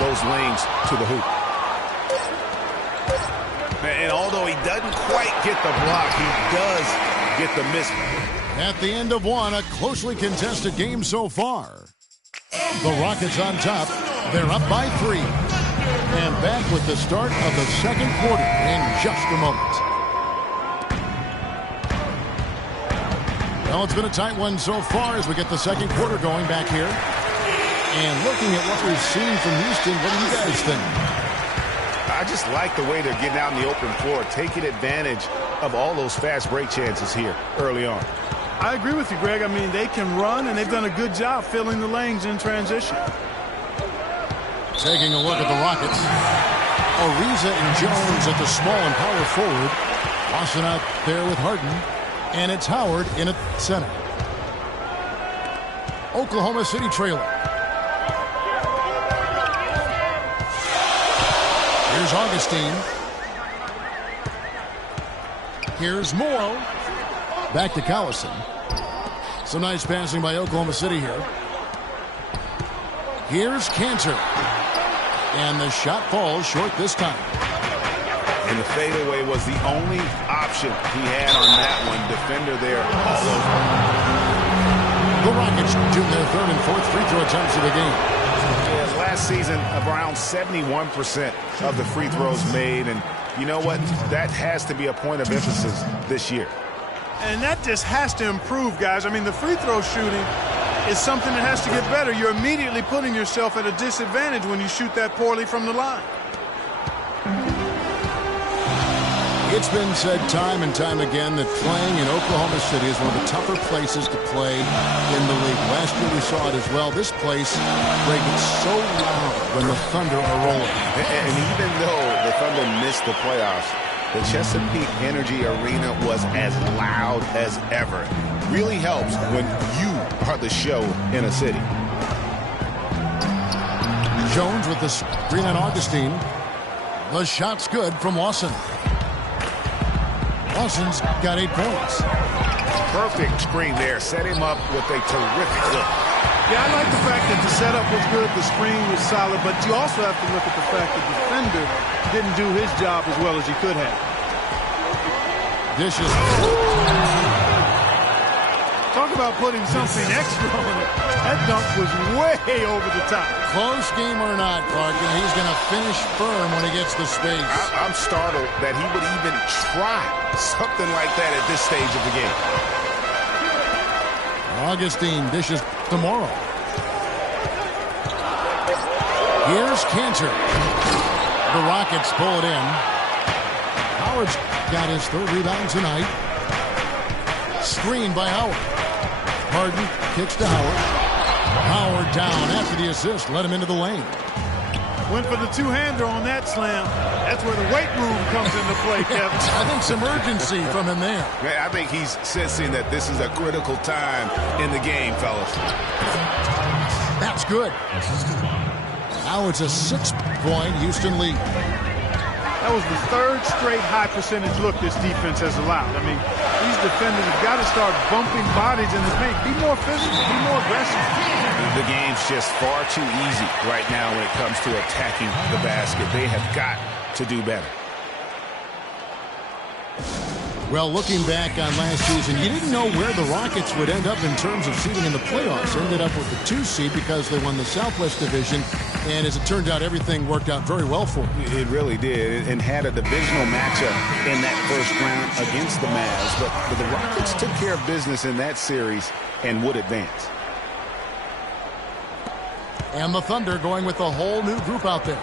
those lanes to the hoop. And although he doesn't quite get the block, he does get the miss. At the end of one, a closely contested game so far. The Rockets on top. They're up by 3. And back with the start of the second quarter in just a moment. Well, it's been a tight one so far as we get the second quarter going back here. And looking at what we've seen from Houston, what do you guys think? I just like the way they're getting out in the open floor, taking advantage of all those fast break chances here early on. I agree with you, Greg. I mean, they can run, and they've done a good job filling the lanes in transition. Taking a look at the Rockets. Ariza and Jones at the small and power forward. Lawson out there with Harden. And it's Howard in at center. Oklahoma City trailer. Here's Augustine. Here's Morrow. Back to Collison. Some nice passing by Oklahoma City here. Here's Cantor. And the shot falls short this time. And the fadeaway was the only option he had on that one. Defender there all over. The Rockets shooting their third and fourth free throw attempts of the game. Yeah, last season, around 71% of the free throws made. And you know what? That has to be a point of emphasis this year. And that just has to improve, guys. I mean, the free throw shooting is something that has to get better. You're immediately putting yourself at a disadvantage when you shoot that poorly from the line. It's been said time and time again that playing in Oklahoma City is one of the tougher places to play in the league. Last year we saw it as well. This place, Greg, gets so loud when the Thunder are rolling. And even though the Thunder missed the playoffs, the Chesapeake Energy Arena was as loud as ever. Really helps when you are the show in a city. Jones with the screen on Augustine. The shot's good from Lawson. Lawson's got 8 points. Perfect screen there. Set him up with a terrific look. Yeah, I like the fact that the setup was good, the screen was solid, but you also have to look at the fact that the defender didn't do his job as well as he could have. Dishes. Talk about putting something extra on it. That dunk was way over the top. Close game or not, Clark, and he's going to finish firm when he gets the space. I'm startled that he would even try something like that at this stage of the game. Augustine dishes tomorrow. Here's Cantor. The Rockets pull it in. Howard's got his 3rd rebound tonight. Screen by Howard. Harden kicks to Howard. Howard down after the assist. Let him into the lane. Went for the two-hander on that slam. That's where the weight room comes into play, Kevin. I think some urgency from him there. Man, I think he's sensing that this is a critical time in the game, fellas. That's good. Now it's a 6-point Houston lead. That was the 3rd straight high-percentage look this defense has allowed. I mean, these defenders have got to start bumping bodies in the paint. Be more physical, be more aggressive. The game's just far too easy right now when it comes to attacking the basket. They have got to do better. Well, looking back on last season, you didn't know where the Rockets would end up in terms of seeding in the playoffs. Ended up with the 2 seed because they won the Southwest Division. And as it turned out, everything worked out very well for them. It really did, and had a divisional matchup in that first round against the Mavs. But the Rockets took care of business in that series and would advance. And the Thunder going with a whole new group out there.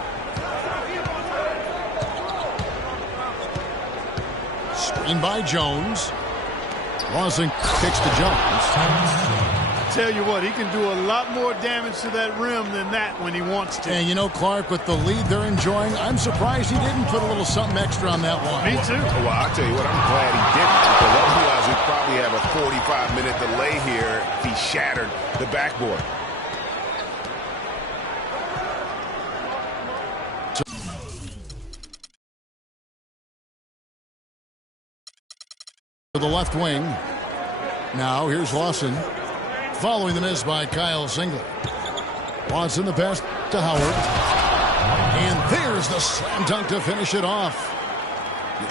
Screen by Jones. Lawson kicks to Jones. I tell you what, he can do a lot more damage to that rim than that when he wants to. And you know, Clark, with the lead they're enjoying, I'm surprised he didn't put a little something extra on that one. Me too. Well, I'll tell you what, I'm glad he didn't. Because otherwise we'd probably have a 45-minute delay here. He shattered the backboard. To the left wing. Now here's Lawson. Following the miss by Kyle Singler. Lawson the pass to Howard. And there's the slam dunk to finish it off.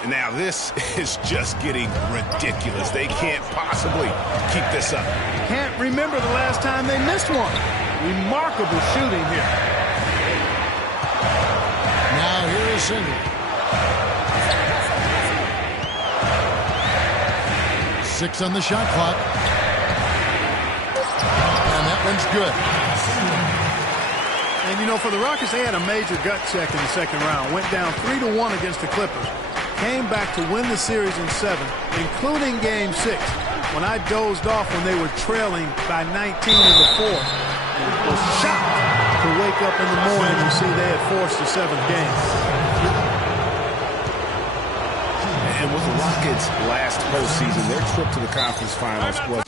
Now this is just getting ridiculous. They can't possibly keep this up. Can't remember the last time they missed one. Remarkable shooting here. Now here is Singer. 6 on the shot clock. And that one's good. And, you know, for the Rockets, they had a major gut check in the second round. Went down 3-1 against the Clippers. Came back to win the series in 7, including Game 6, when I dozed off when they were trailing by 19 in the fourth. And was shocked to wake up in the morning and see they had forced the 7th game. And with the Rockets' last postseason, their trip to the conference finals was...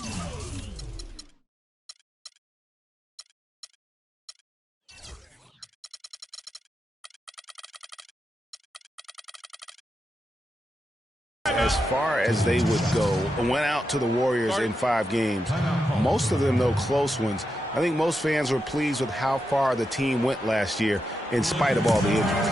as far as they would go. Went out to the Warriors in 5 games. Most of them, though, close ones. I think most fans were pleased with how far the team went last year in spite of all the injuries.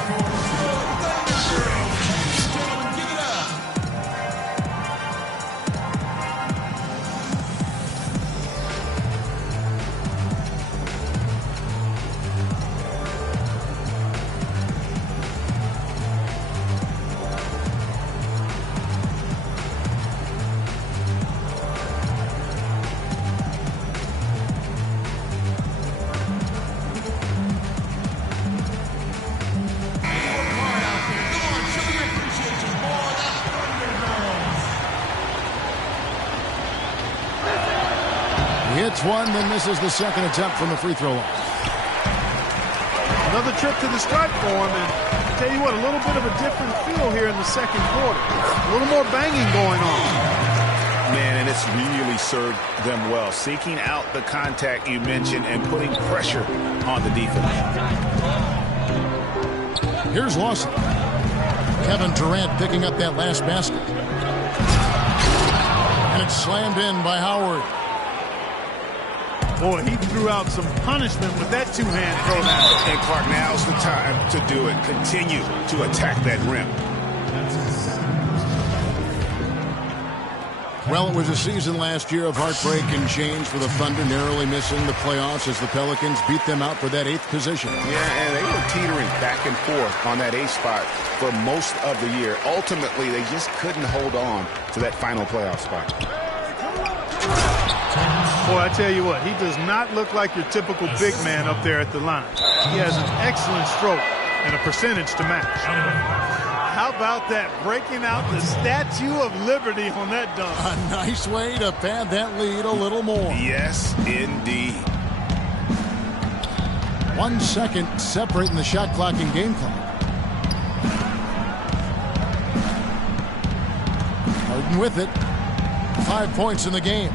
Hits one, then misses the second attempt from the free throw line. Another trip to the stripe for him, and I tell you what, a little bit of a different feel here in the second quarter. A little more banging going on. Man, and it's really served them well. Seeking out the contact you mentioned and putting pressure on the defense. Here's Lawson. Kevin Durant picking up that last basket. And it's slammed in by Howard. Boy, he threw out some punishment with that two-hand throw down. And Clark, now's the time to do it. Continue to attack that rim. Well, it was a season last year of heartbreak and change for the Thunder, narrowly missing the playoffs as the Pelicans beat them out for that 8th position. Yeah, and they were teetering back and forth on that 8th spot for most of the year. Ultimately, they just couldn't hold on to that final playoff spot. Boy, I tell you what, he does not look like your typical big man up there at the line. He has an excellent stroke and a percentage to match. How about that, breaking out the Statue of Liberty on that dunk? A nice way to pad that lead a little more. Yes, indeed. 1 second separating the shot clock and game clock. Harden with it. 5 points in the game.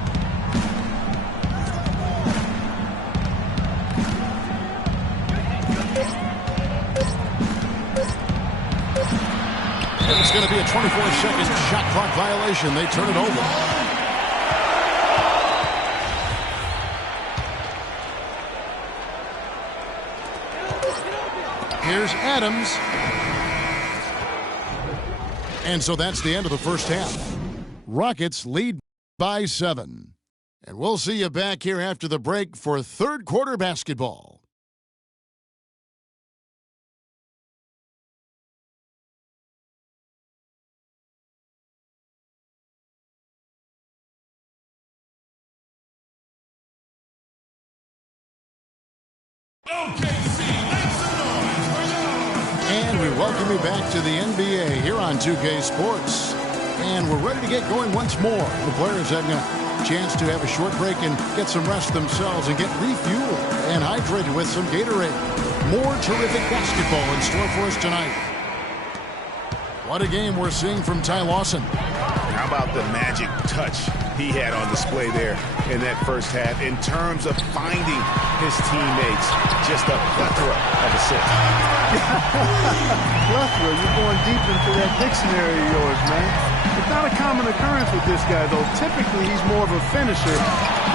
It's going to be a 24-second shot clock violation. They turn it over. Here's Adams. And so that's the end of the first half. Rockets lead by 7. And we'll see you back here after the break for third quarter basketball. And we welcome you back to the NBA here on 2K Sports. And we're ready to get going once more. The players having a chance to have a short break and get some rest themselves and get refueled and hydrated with some Gatorade. More terrific basketball in store for us tonight. What a game we're seeing from Ty Lawson. How about the magic touch he had on display there in that first half in terms of finding his teammates? Just a plethora of assists. Plethora, you're going deep into that dictionary of yours, man. It's not a common occurrence with this guy, though. Typically, he's more of a finisher,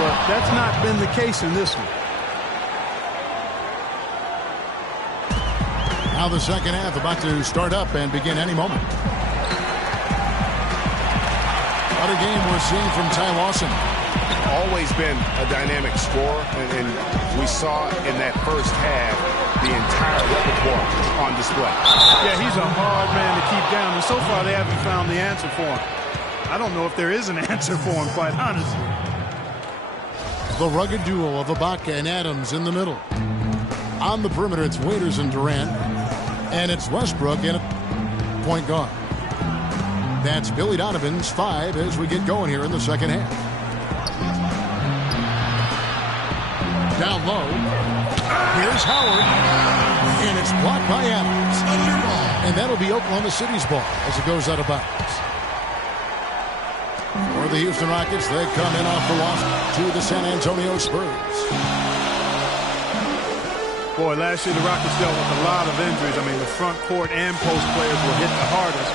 but that's not been the case in this one. Now the second half about to start up and begin any moment. What a game we're seeing from Ty Lawson. Always been a dynamic scorer, and we saw in that first half the entire repertoire on display. Yeah, he's a hard man to keep down, and so far they haven't found the answer for him. I don't know if there is an answer for him, quite honestly. The rugged duo of Ibaka and Adams in the middle. On the perimeter, it's Waiters and Durant, and it's Westbrook in a point guard. That's Billy Donovan's 5 as we get going here in the second half. Down low. Here's Howard. And it's blocked by Adams. And that'll be Oklahoma City's ball as it goes out of bounds. For the Houston Rockets, they come in off the loss to the San Antonio Spurs. Boy, last year the Rockets dealt with a lot of injuries. I mean, the front court and post players were hit the hardest.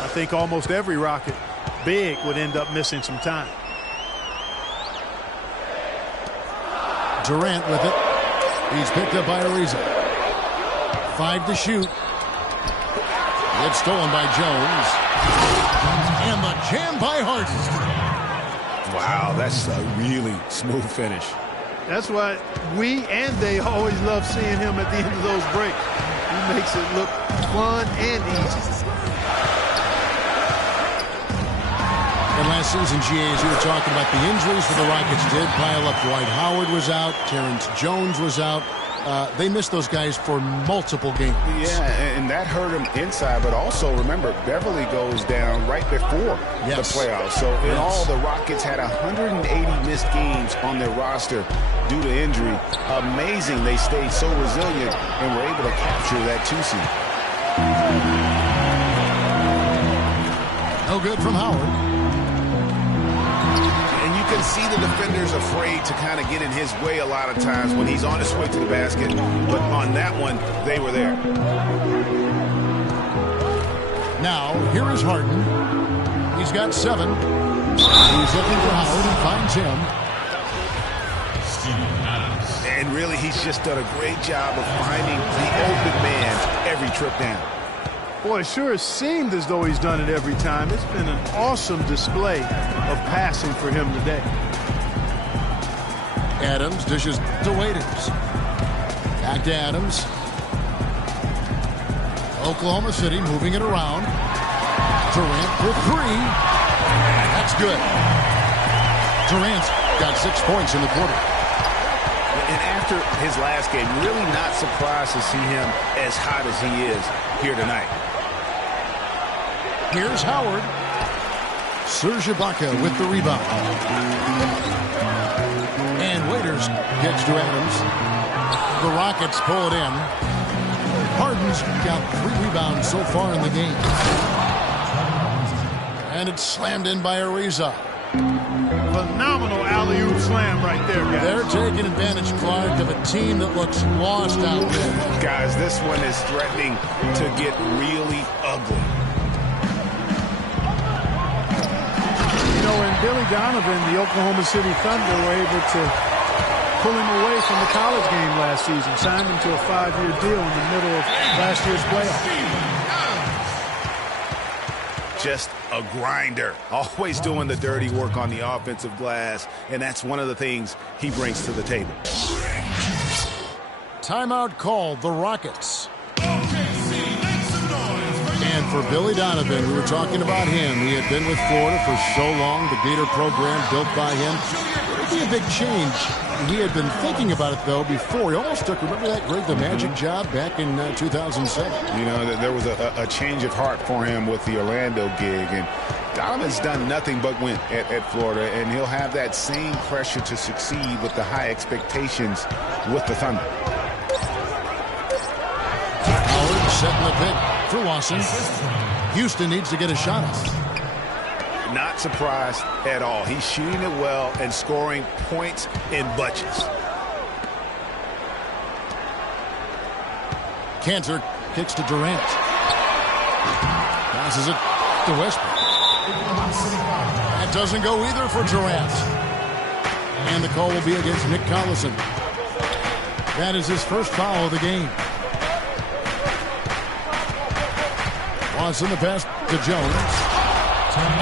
I think almost every Rocket big would end up missing some time. Durant with it. He's picked up by Ariza. 5 to shoot. It's stolen by Jones. And the jam by Harden. Wow, that's a really smooth finish. That's why we and they always love seeing him at the end of those breaks. He makes it look fun and easy. And last season, GA, as you were talking about, the injuries for the Rockets did pile up. Dwight Howard was out. Terrence Jones was out. They missed those guys for multiple games. Yeah, and that hurt him inside. But also, remember, Beverly goes down right before the playoffs. So in all, the Rockets had 180 missed games on their roster due to injury. Amazing they stayed so resilient and were able to capture that 2 seed. No good from Howard. And you can see the defenders afraid to kind of get in his way a lot of times when he's on his way to the basket. But on that one, they were there. Now, here is Harden. He's got 7. He's looking for Howard and finds him. And really, he's just done a great job of finding the open man every trip down. Boy, it sure seemed as though he's done it every time. It's been an awesome display of passing for him today. Adams dishes to Waiters. Back to Adams. Oklahoma City moving it around. Durant for 3. That's good. Durant's got 6 points in the quarter. And after his last game, really not surprised to see him as hot as he is here tonight. Here's Howard. Serge Ibaka with the rebound. And Waiters gets to Adams. The Rockets pull it in. Harden's got 3 rebounds so far in the game. And it's slammed in by Ariza. Phenomenal alley-oop slam right there, guys. They're taking advantage, Clark, of a team that looks lost out there. Guys, this one is threatening to get really ugly. You know, and Billy Donovan, the Oklahoma City Thunder, were able to pull him away from the college game last season, signed him to a 5-year deal in the middle of last year's playoffs. Just a grinder, always doing the dirty work on the offensive glass, and that's one of the things he brings to the table. Timeout called, the Rockets. And for Billy Donovan, we were talking about him. He had been with Florida for so long, the Gator program built by him. It would be a big change. He had been thinking about it, though, before. He almost took, remember that Greg the Magic job back in 2007? You know, there was a change of heart for him with the Orlando gig, and Donovan's done nothing but win at Florida, and he'll have that same pressure to succeed with the high expectations with the Thunder. Howard setting the pick for Lawson. Houston needs to get a shot off. Not surprised at all. He's shooting it well and scoring points in bunches. Cantor kicks to Durant. Passes it to Westbrook. That doesn't go either for Durant. And the call will be against Nick Collison. That is his first foul of the game. Lawson, the pass to Jones.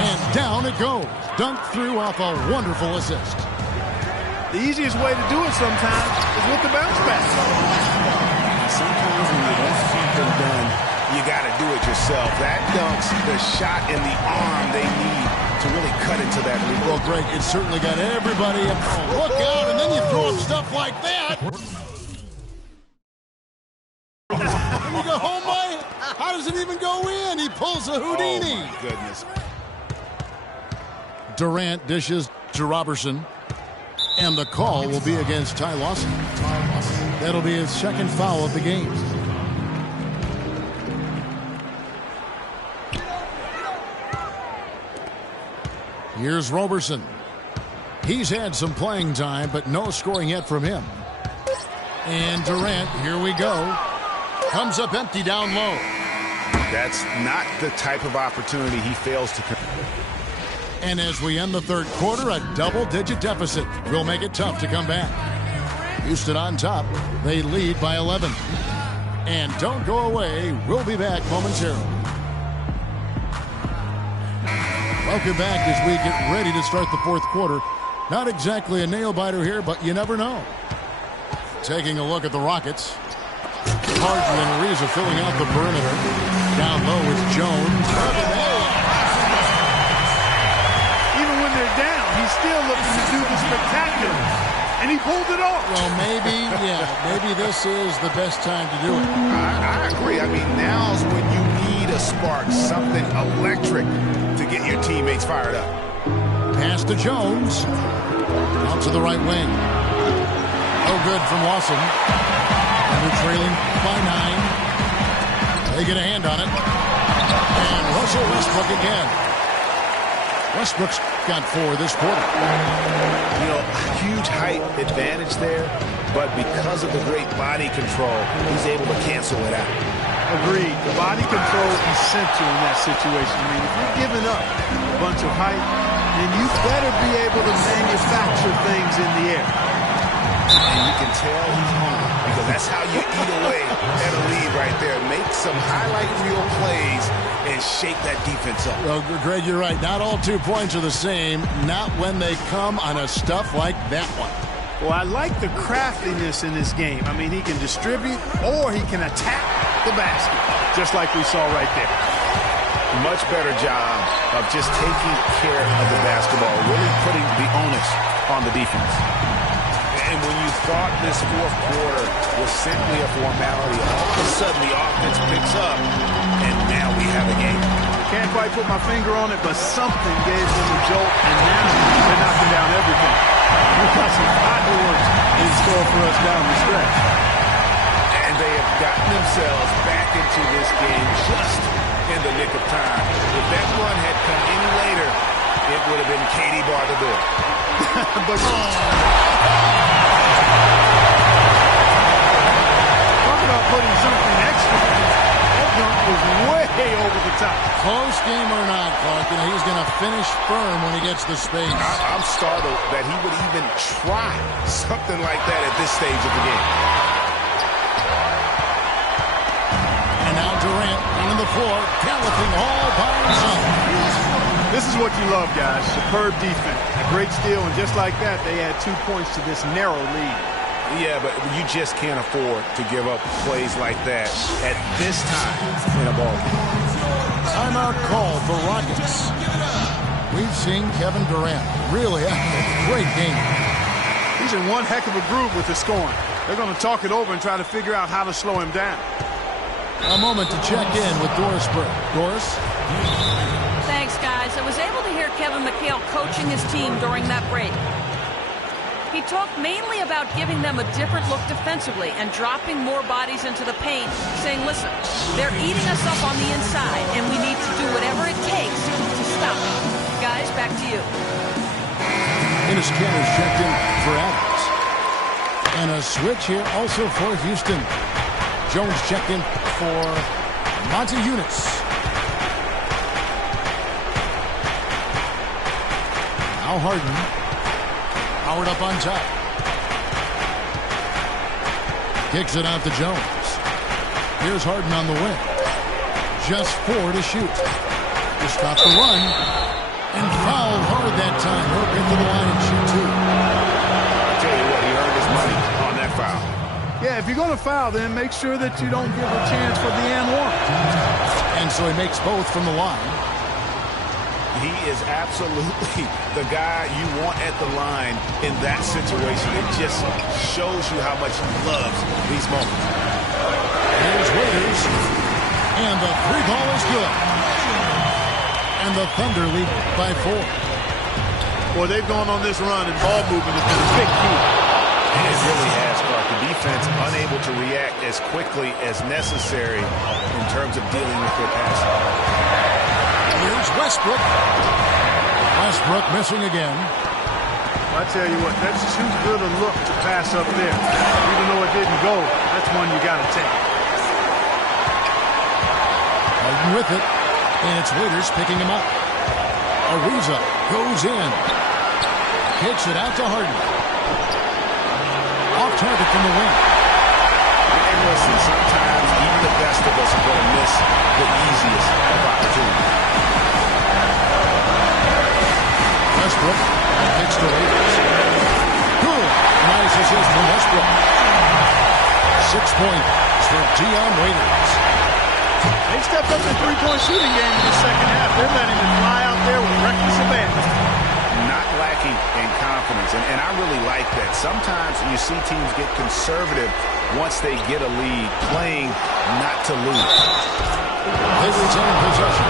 And down it goes. Dunked through off a wonderful assist. The easiest way to do it sometimes is with the bounce back. Sometimes when you want something done, you got to do it yourself. That dunks the shot and the arm they need to really cut into that lead. Well, Greg, it certainly got everybody up. Oh, look out, and then you throw up stuff like that. And you go, oh my, how does it even go in? He pulls a Houdini. Oh, my goodness. Durant dishes to Robertson. And the call will be against Ty Lawson. That'll be his second foul of the game. Here's Robertson. He's had some playing time, but no scoring yet from him. And Durant, here we go. Comes up empty down low. That's not the type of opportunity he fails to. And as we end the third quarter, a double-digit deficit will make it tough to come back. Houston on top. They lead by 11. And don't go away. We'll be back momentarily. Welcome back as we get ready to start the fourth quarter. Not exactly a nail-biter here, but you never know. Taking a look at the Rockets. Harden and Ariza filling out the perimeter. Down low is Jones. Down. He's still looking to do the spectacular. And he pulled it off. Well, maybe this is the best time to do it. I agree. I mean, now's when you need a spark, something electric to get your teammates fired up. Pass to Jones. Out to the right wing. Oh, good from Lawson. And they're trailing by 9. They get a hand on it. And Russell Westbrook again. Westbrook's got 4 this quarter. You know, huge height advantage there, but because of the great body control, he's able to cancel it out. Agreed. The body control is essential in that situation. I mean, if you're giving up a bunch of height, then you better be able to manufacture things in the air. And you can tell he's hungry because that's how you eat away at a lead right there. Make some highlight reel plays and shake that defense up. Well, Greg, you're right. Not all 2 points are the same. Not when they come on a stuff like that one. Well, I like the craftiness in this game. I mean, he can distribute or he can attack the basket, just like we saw right there. Much better job of just taking care of the basketball, really putting the onus on the defense. And when you thought this fourth quarter was simply a formality, all of a sudden the offense picks up, and now we have a game. Can't quite put my finger on it, but something gave them a jolt, and now they're knocking down everything. We've got some fireworks in store for us down the stretch. And they have gotten themselves back into this game just in the nick of time. If that run had come any later, it would have been Katie bar the door. But talk about putting something extra. That dunk was way over the top. Close game or not, Clark, he's going to finish firm when he gets the space. I'm startled that he would even try something like that at this stage of the game. And now Durant on the floor, galloping all by himself. This is what you love, guys. Superb defense. A great steal, and just like that, they add 2 points to this narrow lead. Yeah, but you just can't afford to give up plays like that at this time in a ball game. Timeout call for Rockets. We've seen Kevin Durant really have a great game. He's in one heck of a groove with the scoring. They're going to talk it over and try to figure out how to slow him down. A moment to check in with Doris Burke. Doris? Thanks, guys. I was able to hear Kevin McHale coaching his team during that break. He talked mainly about giving them a different look defensively and dropping more bodies into the paint, saying, listen, they're eating us up on the inside, and we need to do whatever it takes to stop them. Guys, back to you. Enes Kanter's checked in for Adams. And a switch here also for Houston. Jones checked in for Monty Eunice. Now Harden. Howard up on top. Kicks it out to Jones. Here's Harden on the wing. Just 4 to shoot. To stop the run. And fouled hard that time. He'll get to the line and shoot 2. I'll tell you what, he earned his money on that foul. Yeah, if you're going to foul, then make sure that you don't give a chance for the and one. And so he makes both from the line. He is absolutely the guy you want at the line in that situation. It just shows you how much he loves these moments. Here's Waiters. And the 3-ball is good. And the Thunder lead by 4. Boy, they've gone on this run, and ball movement has been a big key. It really has, Clark. The defense unable to react as quickly as necessary in terms of dealing with their passing. Here's Westbrook. Westbrook missing again. I tell you what, that's too good a look to pass up there. Even though it didn't go, that's one you got to take. Harden with it. And it's Waiters picking him up. Ariza goes in. Kicks it out to Harden. Off target from the wing. And listen, sometimes even the best of us are going to miss the easiest of opportunities. Westbrook kicks to Waiters. Good. Nice assist from Westbrook. 6 points for Dion Waiters. They stepped up their three-point shooting game in the second half. They're letting it fly out there with reckless abandon. Not lacking in confidence, and I really like that. Sometimes you see teams get conservative once they get a lead, playing not to lose. They retain possession.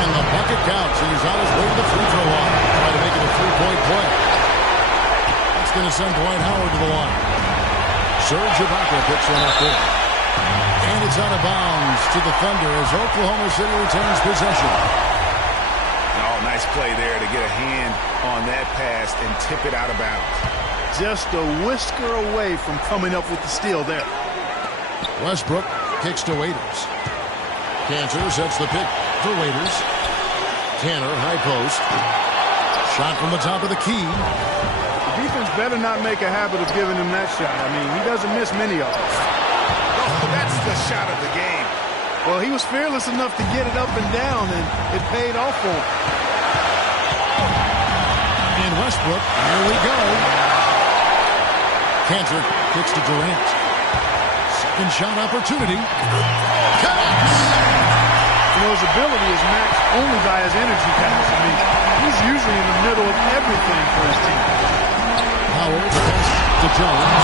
And the bucket counts. He's on his way to the free throw line. Trying to make it a 3-point play. That's going to send Dwight Howard to the line. Serge Ibaka picks one up there. And it's out of bounds to the Thunder as Oklahoma City retains possession. Oh, nice play there to get a hand on that pass and tip it out of bounds. Just a whisker away from coming up with the steal there. Westbrook kicks to Waiters. Cantor sets the pick for Waiters. Tanner, high post. Shot from the top of the key. The defense better not make a habit of giving him that shot. I mean, he doesn't miss many of them. Oh, that's the shot of the game. Well, he was fearless enough to get it up and down, and it paid off for him. And Westbrook, here we go. Cantor kicks to Durant. Second shot opportunity. Connects! You know, his ability is matched only by his energy pass. I mean, he's usually in the middle of everything for his team. Howard to Jones.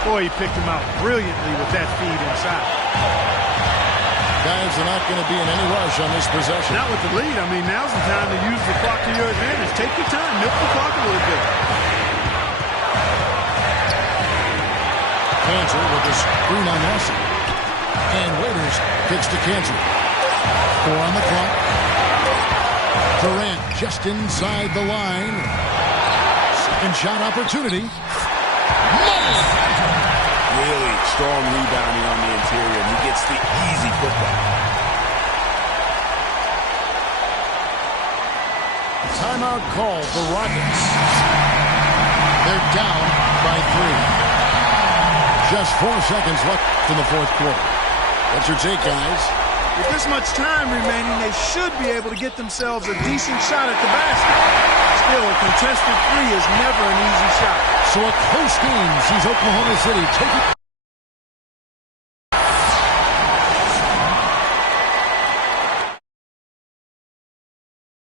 Boy, he picked him out brilliantly with that feed inside. Guys are not going to be in any rush on this possession. Not with the lead. I mean, now's the time to use the clock to your advantage. Take your time. Milk the clock a little bit. Cantor with the screen on Nelson. And Waiters kicks to Cantor. 4 on the clock. Durant just inside the line. Second shot opportunity. Really strong rebounding on the interior, and he gets the easy putback. Timeout called the Rockets. They're down by 3. Just 4 seconds left in the fourth quarter. What's your take, guys? With this much time remaining, they should be able to get themselves a decent shot at the basket. Still, a contested three is never an easy shot. So a close game sees Oklahoma City take it.